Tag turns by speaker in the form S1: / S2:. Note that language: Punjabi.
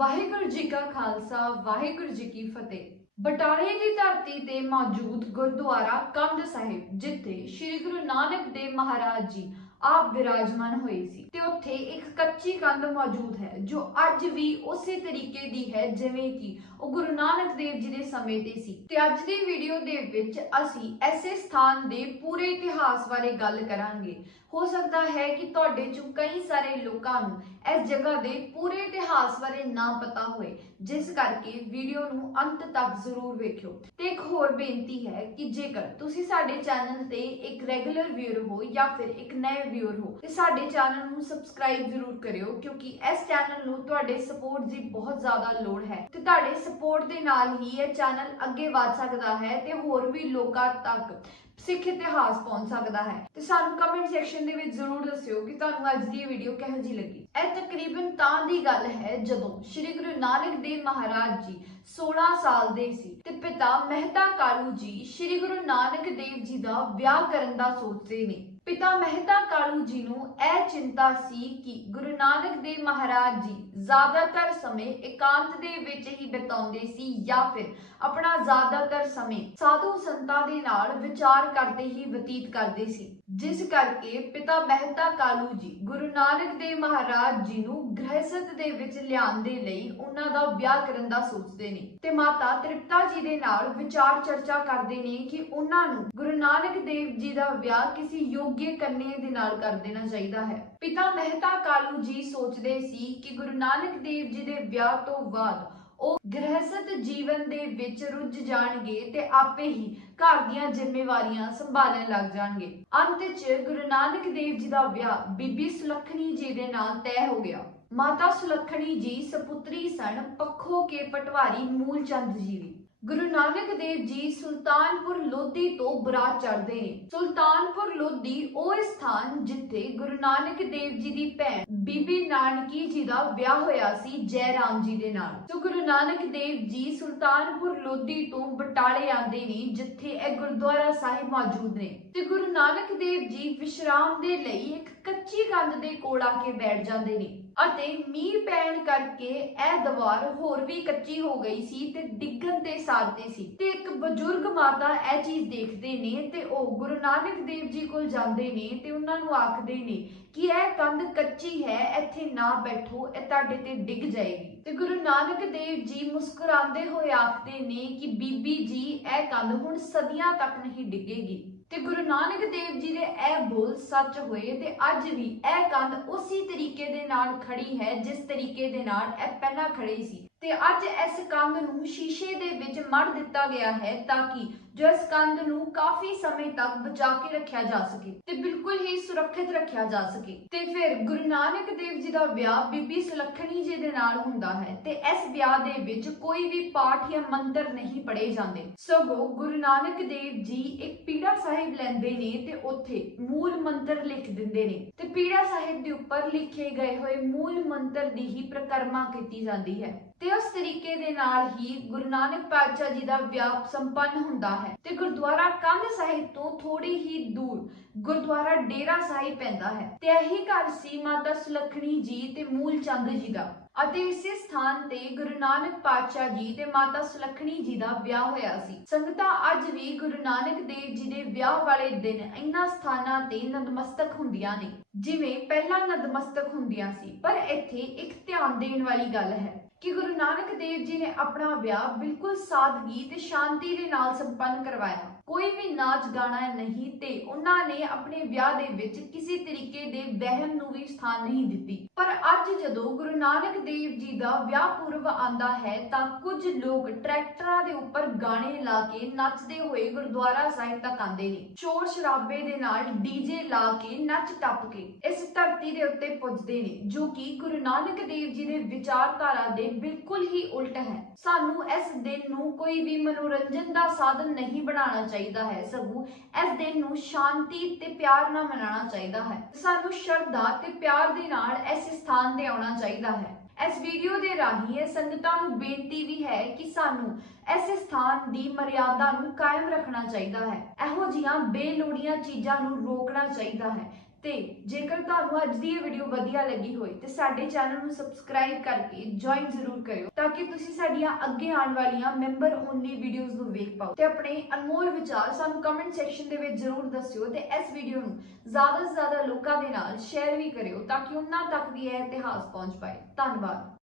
S1: ਵਾਹਿਗੁਰੂ ਜੀ ਕਾ ਖਾਲਸਾ, ਵਾਹਿਗੁਰੂ ਜੀ ਕੀ ਫਤਿਹ। ਬਟਾਲੇ ਦੀ ਧਰਤੀ ਤੇ ਮੌਜੂਦ ਗੁਰਦੁਆਰਾ ਕੰਧ ਸਾਹਿਬ, ਜਿੱਥੇ ਸ੍ਰੀ ਗੁਰੂ ਨਾਨਕ ਦੇਵ ਮਹਾਰਾਜ ਜੀ ਆਪ ਵਿਰਾਜਮਾਨ ਹੋਏ ਸੀ ਤੇ ਉੱਥੇ ਇੱਕ ਕੱਚੀ ਕੰਧ ਮੌਜੂਦ ਹੈ, ਜੋ ਅੱਜ ਵੀ ਉਸੇ ਤਰੀਕੇ ਦੀ ਹੈ, ਜਿਵੇਂ ਕਿ ਉਹ ਗੁਰੂ ਨਾਨਕ ਦੇਵ ਜੀ ਦੇ ਸਮੇਂ ਤੇ ਸੀ। ਤੇ ਅੱਜ ਦੀ ਵੀਡੀਓ ਦੇ ਵਿੱਚ ਅਸੀਂ ਐਸੇ ਸਥਾਨ ਦੇ ਪੂਰੇ ਇਤਿਹਾਸ ਬਾਰੇ ਗੱਲ ਕਰਾਂਗੇ। ਹੋ ਸਕਦਾ ਹੈ ਕਿ ਤੁਹਾਡੇ ਚੋਂ ਕਈ ਸਾਰੇ ਲੋਕਾਂ ਨੂੰ ਇਸ ਜਗ੍ਹਾ ਦੇ ਪੂਰੇ ਇਤਿਹਾਸ ਬਾਰੇ ਨਾ ਪਤਾ ਹੋਵੇ, ਜਿਸ ਕਰਕੇ ਵੀਡੀਓ ਨੂੰ ਅੰਤ ਤੱਕ ਜ਼ਰੂਰ ਵੇਖਿਓ। ਤੇ ਇੱਕ ਹੋਰ ਬੇਨਤੀ ਹੈ ਕਿ ਜੇਕਰ ਤੁਸੀਂ ਸਾਡੇ ਚੈਨਲ ਤੇ ਇੱਕ ਰੈਗੂਲਰ ਵਿਊਅਰ ਹੋ ਜਾਂ ਫਿਰ ਇੱਕ ਨਵੇਂ ਵਿਊਅਰ ਹੋ, ਤੇ ਸਾਡੇ ਚੈਨਲ ਨੂੰ ਸਬਸਕ੍ਰਾਈਬ ਜ਼ਰੂਰ ਕਰਿਓ, ਕਿਉਂਕਿ ਇਸ ਚੈਨਲ ਨੂੰ ਤੁਹਾਡੇ ਸਪੋਰਟ ਦੀ ਬਹੁਤ ਜ਼ਿਆਦਾ ਲੋੜ ਹੈ। ਤੇ ਤੁਹਾਡੇ ਸਪੋਰਟ ਦੇ ਨਾਲ ਹੀ ਇਹ ਚੈਨਲ ਅੱਗੇ ਵਧ ਸਕਦਾ ਹੈ ਤੇ ਹੋਰ ਵੀ ਲੋਕਾਂ ਤੱਕ ਸਿੱਖ ਇਤਿਹਾਸ ਪਹੁੰਚ ਸਕਦਾ ਹੈ। ਤੇ ਸਾਨੂੰ ਕਮੈਂਟ ਸੈਕਸ਼ਨ ਦੇ ਵਿੱਚ ਜ਼ਰੂਰ ਦੱਸਿਓ ਕਿ ਤੁਹਾਨੂੰ ਅੱਜ ਦੀ ਵੀਡੀਓ ਕਿਹੋ ਜਿਹੀ ਲੱਗੀ। ਇਹ ਤਕਰੀਬਨ ਤਾਂ ਦੀ ਗੱਲ ਹੈ ਜਦੋਂ ਸ੍ਰੀ ਗੁਰੂ ਨਾਨਕ ਦੇਵ ਮਹਾਰਾਜ ਜੀ 16 ਸਾਲ ਦੇ ਸੀ ਤੇ ਪਿਤਾ ਮਹਿਤਾ ਕਾਲੂ ਜੀ ਸ੍ਰੀ ਗੁਰੂ ਨਾਨਕ ਦੇਵ ਜੀ ਦਾ ਵਿਆਹ ਕਰਨ ਦਾ ਸੋਚਦੇ ਨੇ। ਪਿਤਾ ਮਹਿਤਾ ਕਾਲੂ ਜੀ ਨੂੰ ਇਹ ਚਿੰਤਾ ਸੀ ਕਿ ਗੁਰੂ ਨਾਨਕ ਦੇਵ ਮਹਾਰਾਜ ਜੀ ਜ਼ਿਆਦਾਤਰ ਸਮੇਂ ਇਕਾਂਤ ਦੇ ਵਿੱਚ ਹੀ ਬਿਤਾਉਂਦੇ ਸੀ ਜਾਂ ਫਿਰ ਆਪਣਾ ਜ਼ਿਆਦਾਤਰ ਸਮੇਂ ਸਾਧੂ ਸੰਤਾਂ ਦੇ ਨਾਲ ਵਿਚਾਰ ਕਰਦੇ ਹੀ ਬਤੀਤ ਕਰਦੇ ਸੀ। ਜਿਸ ਕਰਕੇ ਪਿਤਾ ਮਹਿਤਾ ਕਾਲੂ ਜੀ ਗੁਰੂ ਨਾਨਕ ਦੇਵ ਮਹਾਰਾਜ ਜੀ ਨੂੰ ਗ੍ਰਹਿਸਤ ਦੇ ਵਿੱਚ ਲਿਆਉਣ ਦੇ ਲਈ ਉਹਨਾਂ ਦਾ ਵਿਆਹ ਕਰਨ ਦਾ ਸੋਚਦੇ ਨੇ ਤੇ ਮਾਤਾ ਤ੍ਰਿਪਤਾ ਜੀ ਦੇ ਨਾਲ ਵਿਚਾਰ ਚਰਚਾ ਕਰਦੇ ਨੇ ਕਿ ਉਹਨਾਂ ਨੂੰ ਗੁਰੂ ਨਾਨਕ ਦੇਵ ਜੀ ਦਾ ਵਿਆਹ ਕਿਸੇ ਯੋਗ ਯੋਗਯ ਕੰਨਿਆ ਦੇ ਨਾਲ ਕਰ ਦੇਣਾ ਚਾਹੀਦਾ ਹੈ। ਪਿਤਾ ਮਹਿਤਾ ਕਾਲੂ ਜੀ ਸੋਚਦੇ ਸੀ ਕਿ ਗੁਰੂ ਨਾਨਕ ਦੇਵ ਜੀ ਦੇ ਵਿਆਹ ਤੋਂ ਬਾਅਦ ਉਹ ਗ੍ਰਹਿਸਤ ਜੀਵਨ ਦੇ ਵਿੱਚ ਰੁੱਝ ਜਾਣਗੇ ਤੇ ਆਪੇ ਹੀ ਘਰ ਦੀਆਂ ਜ਼ਿੰਮੇਵਾਰੀਆਂ ਸੰਭਾਲਣ ਲੱਗ ਜਾਣਗੇ। ਅੰਤ 'ਚ ਗੁਰੂ ਨਾਨਕ ਦੇਵ ਜੀ ਦਾ ਵਿਆਹ ਬੀਬੀ ਸੁਲੱਖਣੀ ਜੀ ਦੇ ਨਾਲ ਤੈਅ ਹੋ ਗਿਆ। ਮਾਤਾ ਸੁਲੱਖਣੀ ਜੀ ਸਪੁੱਤਰੀ ਸਨ, ਪੱਖੋ ਕੇ ਪਟਵਾਰੀ ਮੂਲ ਚੰਦ ਜੀ ਦੀ। ਗੁਰੂ ਨਾਨਕ ਦੇਵ ਜੀ ਸੁਲਤਾਨਪੁਰ ਲੋਧੀ ਤੋਂ ਬਰਾਤ ਚੜ੍ਹਦੇ ਨੇ। ਸੁਲਤਾਨਪੁਰ ਲੋਧੀ ਉਹ ਸਥਾਨ ਜਿੱਥੇ ਗੁਰੂ ਨਾਨਕ ਦੇਵ ਜੀ ਦੀ ਭੈਣ ਬੀਬੀ ਨਾਨਕੀ ਜੀ ਦਾ ਵਿਆਹ ਹੋਇਆ ਸੀ ਜੈ ਰਾਮ ਜੀ ਦੇ ਨਾਲ। ਸੋ ਗੁਰੂ ਨਾਨਕ ਦੇਵ ਜੀ ਸੁਲਤਾਨਪੁਰ ਲੋਧੀ ਤੋਂ ਬਟਾਲੇ ਆਉਂਦੇ ਨੇ, ਜਿੱਥੇ ਇਹ ਗੁਰਦੁਆਰਾ ਸਾਹਿਬ ਮੌਜੂਦ ਨੇ। ਤੇ ਗੁਰੂ ਨਾਨਕ ਦੇਵ ਜੀ ਵਿਸ਼ਰਾਮ ਦੇ ਲਈ ਇੱਕ ਕੱਚੀ ਕੰਧ ਦੇ ਕੋਲ ਆ ਕੇ ਬੈਠ ਜਾਂਦੇ ਨੇ। ਅਤੇ ਮੀਂਹ ਪੈਣ ਕਰਕੇ ਇਹ ਦੀਵਾਰ ਹੋਰ ਵੀ ਕੱਚੀ ਹੋ ਗਈ ਸੀ ਤੇ ਡਿੱਗਣ ਤੇ ਸਾਧਦੇ ਸੀ। ਤੇ ਇੱਕ ਬਜ਼ੁਰਗ ਮਾਤਾ ਇਹ ਚੀਜ਼ ਦੇਖਦੇ ਨੇ ਤੇ ਉਹ ਗੁਰੂ ਨਾਨਕ ਦੇਵ ਜੀ ਕੋਲ ਜਾਂਦੇ ਨੇ ਤੇ ਉਹਨਾਂ ਨੂੰ ਆਖਦੇ ਨੇ ਕਿ ਇਹ ਕੰਧ ਕੱਚੀ ਹੈ, ਇੱਥੇ ਨਾ ਬੈਠੋ, ਇਹ ਤੁਹਾਡੇ ਤੇ ਡਿੱਗ ਜਾਏਗੀ। ਤੇ ਗੁਰੂ ਨਾਨਕ ਦੇਵ ਜੀ ਮੁਸਕਰਾਉਂਦੇ ਹੋਏ ਆਖਦੇ ਨੇ ਕਿ ਬੀਬੀ ਜੀ, ਇਹ ਕੰਧ ਹੁਣ ਸਦੀਆਂ ਤੱਕ ਨਹੀਂ ਡਿੱਗੇਗੀ। ਤੇ ਗੁਰੂ ਨਾਨਕ ਦੇਵ ਜੀ ਦੇ ਇਹ ਬੋਲ ਸੱਚ ਹੋਏ ਤੇ ਅੱਜ ਵੀ ਇਹ ਕੰਧ ਉਸੇ ਤਰੀਕੇ ਦੇ ਨਾਲ ਖੜੀ ਹੈ, ਜਿਸ ਤਰੀਕੇ ਦੇ ਨਾਲ ਇਹ ਪਹਿਲਾਂ ਖੜੀ ਸੀ। ਤੇ ਅੱਜ ਇਸ ਕੰਧ ਨੂੰ ਸ਼ੀਸ਼ੇ ਦੇ ਵਿੱਚ ਮੜ ਦਿੱਤਾ ਗਿਆ ਹੈ ਤਾਂ ਕਿ ਜੋ ਇਸ ਕੰਧ ਨੂੰ ਕਾਫੀ ਸਮੇਂ ਤੱਕ ਬਚਾ ਕੇ ਰੱਖਿਆ ਜਾ ਸਕੇ ਤੇ ਬਿਲਕੁਲ ਹੀ ਸੁਰੱਖਿਅਤ ਰੱਖਿਆ ਜਾ ਸਕੇ। ਤੇ ਫਿਰ ਗੁਰੂ ਨਾਨਕ ਦੇਵ ਜੀ ਦਾ ਵਿਆਹ ਬੀਬੀ ਸੁਲੱਖਣੀ ਜੀ ਦੇ ਨਾਲ ਹੁੰਦਾ ਹੈ ਤੇ ਇਸ ਵਿਆਹ ਦੇ ਵਿੱਚ ਕੋਈ ਵੀ ਪਾਠ ਜਾਂ ਮੰਤਰ ਨਹੀਂ ਪੜ੍ਹੇ ਜਾਂਦੇ। ਸਗੋਂ ਗੁਰੂ ਨਾਨਕ ਦੇਵ ਜੀ ਇੱਕ ਪੀੜਾ ਸਾਹਿਬ ਲੈਂਦੇ ਨੇ ਤੇ ਉੱਥੇ ਮੂਲ ਮੰਤਰ ਲਿਖ ਦਿੰਦੇ ਨੇ। ਤੇ ਪੀੜਾ ਸਾਹਿਬ ਦੇ ਉੱਪਰ ਲਿਖੇ ਗਏ ਹੋਏ ਮੂਲ ਮੰਤਰ ਦੀ ਹੀ ਪ੍ਰਕਰਮਾ ਕੀਤੀ ਜਾਂਦੀ ਹੈ। ਤੇ ਉਸ ਤਰੀਕੇ ਦੇ ਨਾਲ ਹੀ ਗੁਰੂ ਨਾਨਕ ਪਾਤਸ਼ਾਹ ਜੀ ਦਾ ਵਿਆਹ ਸੰਪੰਨ ਹੁੰਦਾ ਹੈ ਤੇ ਗੁਰਦੁਆਰਾ ਕੰਧ ਸਾਹਿਬ ਤੋਂ ਥੋੜੀ ਹੀ ਦੂਰ ਗੁਰਦੁਆਰਾ ਡੇਰਾ ਸਾਹਿਬ ਪੈਂਦਾ ਹੈ ਤੇ ਇਹੀ ਘਰ ਸੀ ਮਾਤਾ ਸੁਲੱਖਣੀ ਜੀ ਤੇ ਮੂਲ ਚੰਦ ਜੀ ਦਾ। ਅਤੇ ਇਸੇ ਸਥਾਨ ਤੇ ਗੁਰੂ ਨਾਨਕ ਪਾਤਸ਼ਾਹ ਜੀ ਤੇ ਮਾਤਾ ਸੁਲੱਖਣੀ ਜੀ ਦਾ ਵਿਆਹ ਹੋਇਆ ਸੀ। ਸੰਗਤਾਂ ਅੱਜ ਵੀ ਗੁਰੂ ਨਾਨਕ ਦੇਵ ਜੀ ਦੇ ਵਿਆਹ ਵਾਲੇ ਦਿਨ ਇਹਨਾਂ ਸਥਾਨਾਂ ਤੇ ਨਤਮਸਤਕ ਹੁੰਦੀਆਂ ਨੇ। ਜਿਵੇਂ ਪਹਿਲਾਂ ਨਤਮਸਤਕ ਹੁੰਦੀਆਂ ਸੀ, ਪਰ ਇੱਥੇ ਇੱਕ ਧਿਆਨ ਦੇਣ ਵਾਲੀ ਗੱਲ ਹੈ। ਕਿ ਗੁਰੂ ਨਾਨਕ ਦੇਵ ਜੀ ਨੇ ਆਪਣਾ ਵਿਆਹ ਬਿਲਕੁਲ ਸਾਦਗੀ ਤੇ ਸ਼ਾਂਤੀ ਦੇ ਨਾਲ ਸੰਪੰਨ ਕਰਵਾਇਆ। ਕੋਈ ਵੀ ਨਾਚ ਗਾਣਾ ਨਹੀਂ ਤੇ ਉਹਨਾਂ ਨੇ ਆਪਣੇ ਵਿਆਹ ਦੇ ਵਿੱਚ ਕਿਸੇ ਤਰੀਕੇ ਦੇ ਵਹਿਮ ਨੂੰ ਵੀ ਸਥਾਨ ਨਹੀਂ ਦਿੱਤੀ। ਪਰ ਅੱਜ ਜਦੋਂ ਗੁਰੂ ਨਾਨਕ ਦੇਵ ਜੀ ਦਾ ਵਿਆਹ ਪੁਰਬ ਆਂਦਾ ਹੈ ਤਾਂ ਕੁਝ ਲੋਕ ਟਰੈਕਟਰਾਂ ਦੇ ਉੱਪਰ ਗਾਣੇ ਲਾ ਕੇ ਨੱਚਦੇ ਹੋਏ ਗੁਰਦੁਆਰਾ ਸਾਹਿਬ ਤੱਕ ਆਉਂਦੇ ਨੇ। ਸ਼ੋਰ ਸ਼ਰਾਬੇ ਦੇ ਨਾਲ ਡੀਜੇ ਲਾ ਕੇ ਨੱਚ ਟੱਪ ਕੇ ਇਸ ਧਰਤੀ ਦੇ ਉੱਤੇ ਪੁੱਜਦੇ ਨੇ, ਜੋ ਕਿ ਗੁਰੂ ਨਾਨਕ ਦੇਵ ਜੀ ਦੇ ਵਿਚਾਰਧਾਰਾ ਦੇ ਬਿਲਕੁਲ ਹੀ ਉਲਟ ਹੈ। ਸਾਨੂੰ ਇਸ ਦਿਨ ਨੂੰ ਕੋਈ ਵੀ ਮਨੋਰੰਜਨ ਦਾ ਸਾਧਨ ਨਹੀਂ ਬਣਾਉਣਾ ਚਾਹੀਦਾ ਹੈ। ਸਗੋਂ ਇਸ ਦਿਨ ਨੂੰ ਸ਼ਾਂਤੀ ਤੇ ਪਿਆਰ ਨਾਲ ਮਨਾਉਣਾ ਚਾਹੀਦਾ ਹੈ। ਸਾਨੂੰ ਸ਼ਰਧਾ ਤੇ ਪਿਆਰ ਦੇ ਨਾਲ ਇਸ ਸਥਾਨ ਤੇ ਆਉਣਾ ਚਾਹੀਦਾ ਹੈ। ਇਸ ਵੀਡੀਓ ਦੇ ਰਾਹੀਂ ਇਹ ਸੰਗਤਾਂ ਨੂੰ ਬੇਨਤੀ ਵੀ ਹੈ ਕਿ ਸਾਨੂੰ ਇਸ ਸਥਾਨ ਦੀ ਮਰਿਆਦਾ ਨੂੰ ਕਾਇਮ ਰੱਖਣਾ ਚਾਹੀਦਾ ਹੈ। ਇਹੋ ਜੀਆਂ ਬੇਲੋੜੀਆਂ ਚੀਜ਼ਾਂ ਨੂੰ ਰੋਕਣਾ ਚਾਹੀਦਾ ਹੈ। ਤੇ ਜੇਕਰ ਤੁਹਾਨੂੰ ਅੱਜ ਦੀ ਇਹ ਵੀਡੀਓ ਵਧੀਆ ਲੱਗੀ ਹੋਏ ਤੇ ਸਾਡੇ ਚੈਨਲ ਨੂੰ ਸਬਸਕ੍ਰਾਈਬ ਕਰਕੇ ਜੁਆਇਨ ਜ਼ਰੂਰ ਕਰਿਓ, ਤਾਂ ਕਿ ਤੁਸੀਂ ਸਾਡੀਆਂ ਅੱਗੇ ਆਉਣ ਵਾਲੀਆਂ ਮੈਂਬਰ ਓਨਲੀ ਵੀਡੀਓਜ਼ ਨੂੰ ਵੇਖ ਪਾਓ। ਤੇ ਆਪਣੇ ਅਨਮੋਲ ਵਿਚਾਰ ਸਾਨੂੰ ਕਮੈਂਟ ਸੈਕਸ਼ਨ ਦੇ ਵਿੱਚ ਜ਼ਰੂਰ ਦੱਸਿਓ ਤੇ ਇਸ ਵੀਡੀਓ ਨੂੰ ਜ਼ਿਆਦਾ ਤੋਂ ਜ਼ਿਆਦਾ ਲੋਕਾਂ ਦੇ ਨਾਲ ਸ਼ੇਅਰ ਵੀ ਕਰਿਓ, ਤਾਂ ਕਿ ਉਹਨਾਂ ਤੱਕ ਵੀ ਇਹ ਇਤਿਹਾਸ ਪਹੁੰਚ ਪਾਏ। ਧੰਨਵਾਦ।